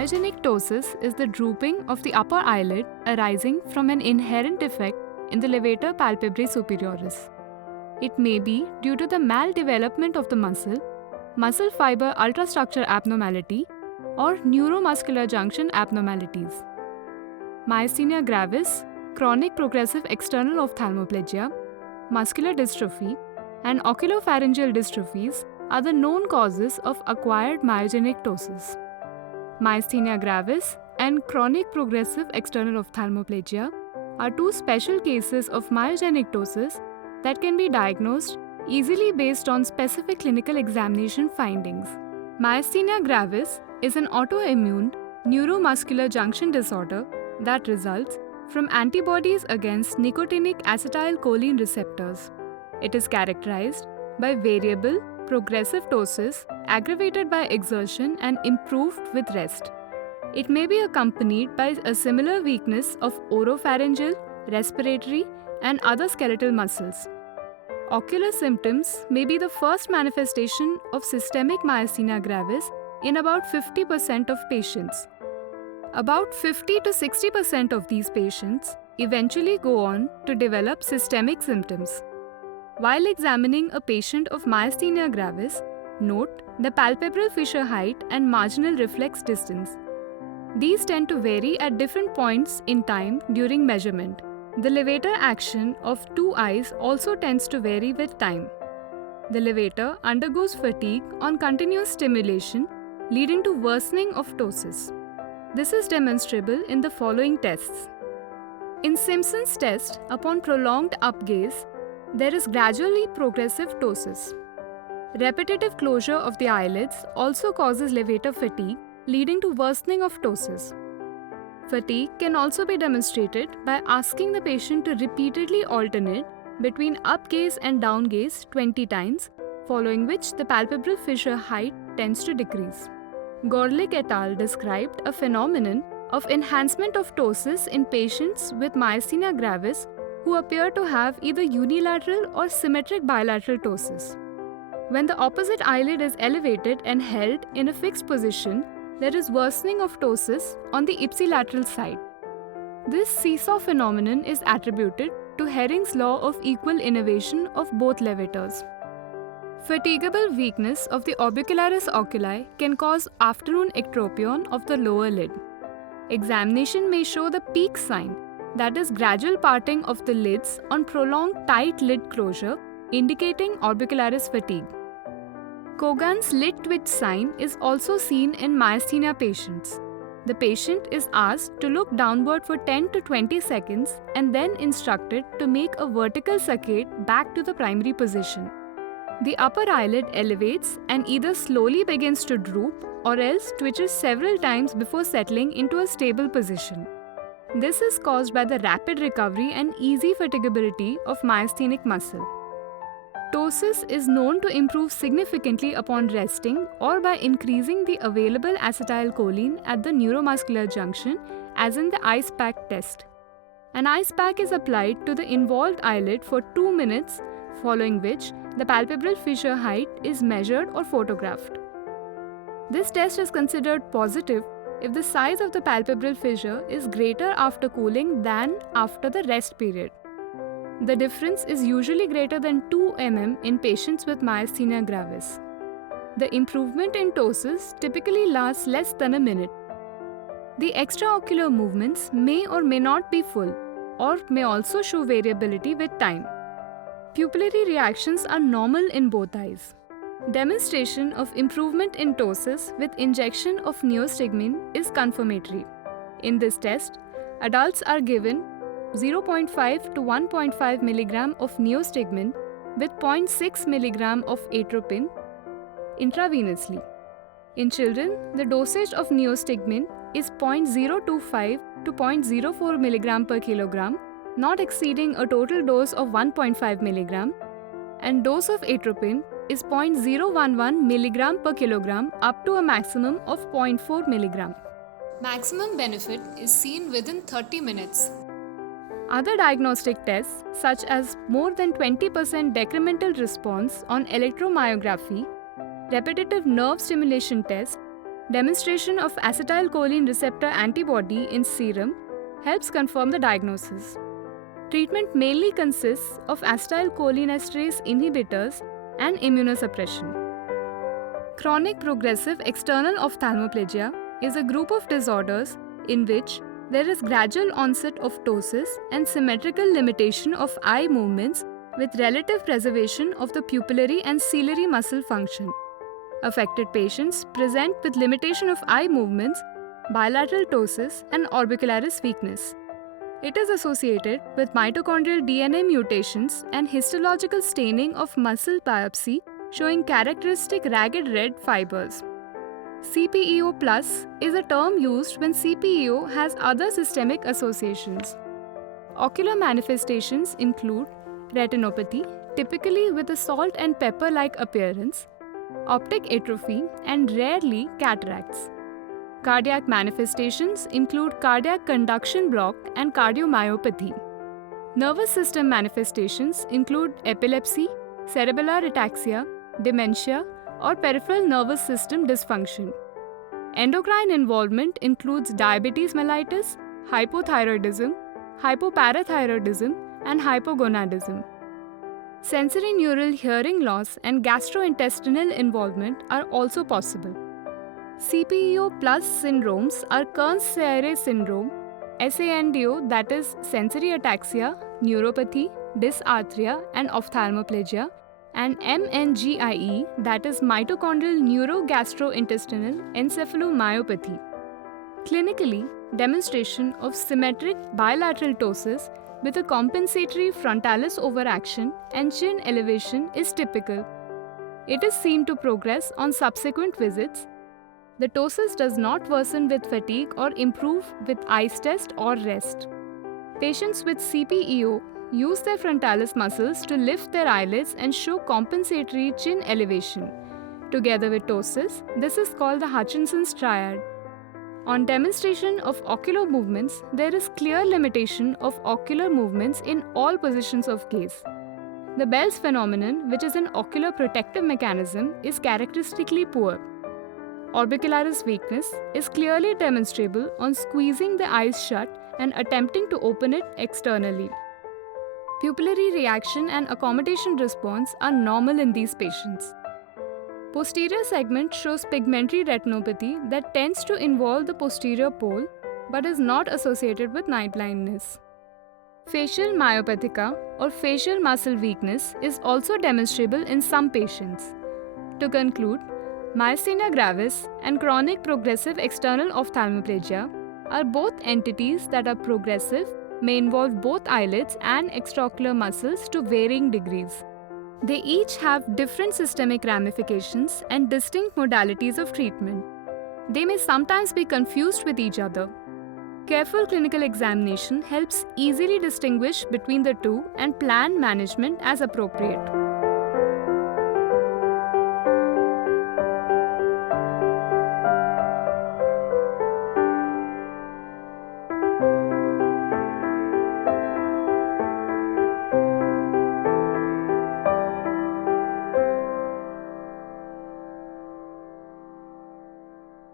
Myogenic ptosis is the drooping of the upper eyelid arising from an inherent defect in the levator palpebrae superioris. It may be due to the maldevelopment of the muscle fiber ultrastructure abnormality, or neuromuscular junction abnormalities. Myasthenia gravis, chronic progressive external ophthalmoplegia, muscular dystrophy, and oculopharyngeal dystrophies are the known causes of acquired myogenic ptosis. Myasthenia gravis and chronic progressive external ophthalmoplegia are two special cases of myogenic ptosis that can be diagnosed easily based on specific clinical examination findings. Myasthenia gravis is an autoimmune neuromuscular junction disorder that results from antibodies against nicotinic acetylcholine receptors. It is characterized by variable, progressive ptosis aggravated by exertion and improved with rest. It may be accompanied by a similar weakness of oropharyngeal, respiratory, and other skeletal muscles. Ocular symptoms may be the first manifestation of systemic myasthenia gravis in about 50% of patients. About 50 to 60% of these patients eventually go on to develop systemic symptoms. While examining a patient of myasthenia gravis, note the palpebral fissure height and marginal reflex distance. These tend to vary at different points in time during measurement. The levator action of two eyes also tends to vary with time. The levator undergoes fatigue on continuous stimulation, leading to worsening of ptosis. This is demonstrable in the following tests. In Simpson's test, upon prolonged upgaze, there is gradually progressive ptosis. Repetitive closure of the eyelids also causes levator fatigue, leading to worsening of ptosis. Fatigue can also be demonstrated by asking the patient to repeatedly alternate between upgaze and downgaze 20 times, following which the palpebral fissure height tends to decrease. Gorlick et al. Described a phenomenon of enhancement of ptosis in patients with myasthenia gravis who appear to have either unilateral or symmetric bilateral ptosis. When the opposite eyelid is elevated and held in a fixed position, there is worsening of ptosis on the ipsilateral side. This seesaw phenomenon is attributed to Hering's law of equal innervation of both levators. Fatigable weakness of the orbicularis oculi can cause afternoon ectropion of the lower lid. Examination may show the peak sign, that is, gradual parting of the lids on prolonged tight lid closure, indicating orbicularis fatigue. Kogan's lid twitch sign is also seen in myasthenia patients. The patient is asked to look downward for 10 to 20 seconds and then instructed to make a vertical saccade back to the primary position. The upper eyelid elevates and either slowly begins to droop or else twitches several times before settling into a stable position. This is caused by the rapid recovery and easy fatigability of myasthenic muscle. Ptosis is known to improve significantly upon resting or by increasing the available acetylcholine at the neuromuscular junction, as in the ice pack test. An ice pack is applied to the involved eyelid for 2 minutes, following which the palpebral fissure height is measured or photographed. This test is considered positive if the size of the palpebral fissure is greater after cooling than after the rest period. The difference is usually greater than 2 mm in patients with myasthenia gravis. The improvement in ptosis typically lasts less than a minute. The extraocular movements may or may not be full, or may also show variability with time. Pupillary reactions are normal in both eyes. Demonstration of improvement in ptosis with injection of neostigmine is confirmatory. In this test, adults are given 0.5 to 1.5 mg of neostigmine with 0.6 mg of atropine intravenously. In children, the dosage of neostigmine is 0.025 to 0.04 mg per kilogram, not exceeding a total dose of 1.5 mg, and dose of atropine is 0.011 mg per kilogram up to a maximum of 0.4 mg. Maximum benefit is seen within 30 minutes. Other diagnostic tests, such as more than 20% decremental response on electromyography, repetitive nerve stimulation test, Demonstration of acetylcholine receptor antibody in serum helps confirm the diagnosis. Treatment mainly consists of acetylcholinesterase inhibitors and immunosuppression. Chronic progressive external ophthalmoplegia is a group of disorders in which there is gradual onset of ptosis and symmetrical limitation of eye movements with relative preservation of the pupillary and ciliary muscle function. Affected patients present with limitation of eye movements, bilateral ptosis, and orbicularis weakness. It is associated with mitochondrial DNA mutations and histological staining of muscle biopsy showing characteristic ragged red fibers. CPEO plus is a term used when CPEO has other systemic associations. Ocular manifestations include retinopathy, typically with a salt and pepper-like appearance, optic atrophy, and rarely cataracts. Cardiac manifestations include cardiac conduction block and cardiomyopathy. Nervous system manifestations include epilepsy, cerebellar ataxia, dementia, or peripheral nervous system dysfunction. Endocrine involvement includes diabetes mellitus, hypothyroidism, hypoparathyroidism, and hypogonadism. Sensory neural hearing loss and gastrointestinal involvement are also possible. CPEO plus syndromes are Kearns-Sayre syndrome, SANDO that is sensory ataxia, neuropathy, dysarthria, and ophthalmoplegia, and MNGIE that is mitochondrial neurogastrointestinal encephalomyopathy. Clinically, demonstration of symmetric bilateral ptosis with a compensatory frontalis overaction and chin elevation is typical. It is seen to progress on subsequent visits. The ptosis does not worsen with fatigue or improve with eyes test or rest. Patients with CPEO use their frontalis muscles to lift their eyelids and show compensatory chin elevation. Together with ptosis, this is called the Hutchinson's triad. On demonstration of ocular movements, there is clear limitation of ocular movements in all positions of gaze. The Bell's phenomenon, which is an ocular protective mechanism, is characteristically poor. Orbicularis weakness is clearly demonstrable on squeezing the eyes shut and attempting to open it externally. Pupillary reaction and accommodation response are normal in these patients. Posterior segment shows pigmentary retinopathy that tends to involve the posterior pole but is not associated with night blindness. Facial myopathica or facial muscle weakness is also demonstrable in some patients. To conclude, Myasthenia gravis and chronic progressive external ophthalmoplegia are both entities that are progressive, may involve both eyelids and extraocular muscles to varying degrees. They each have different systemic ramifications and distinct modalities of treatment. They may sometimes be confused with each other. Careful clinical examination helps easily distinguish between the two and plan management as appropriate.